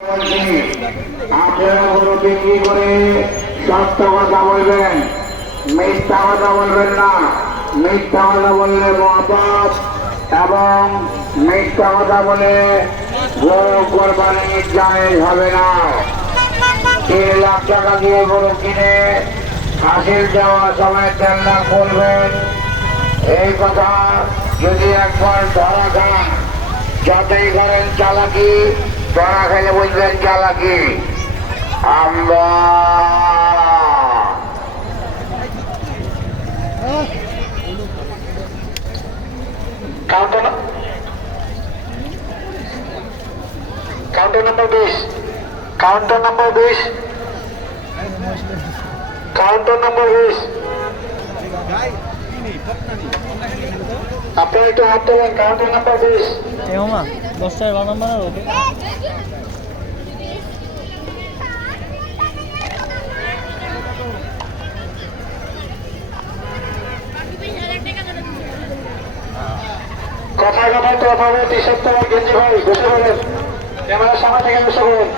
আপনারা গরু বিক্রি করে সত্য কথা বলবেন, মিথ্যা কথা বলবেন না। মিথ্যা কথা বললে মহাপাপ এবং মিথ্যা কথা বলে গরু কোরবানি জায়েজ হবে না। 3 লাখ টাকা দিয়ে গরু কিনে হাসিল দেওয়ার সময় 3 লাখ বলবেন, এই কথা যদি একবার ধরা খান, যতই করেন চালাকি, ধরা খেলে বুঝবেন চালাকি। আমরা কাউন্টার নম্বর 20, কাউন্টার নম্বর 20, কাউন্টার নম্বর 20। আপনারা একটু হাত তোলেন, কাউন্টার নম্বর 20। মা 10টায় বানাম বানাবো কথায় কথায় তো অভাবে টি-শার্ট তোমার গেঞ্জি ভাই বসে বলেন, ক্যামেরার সামনে থেকে বসে বলেন।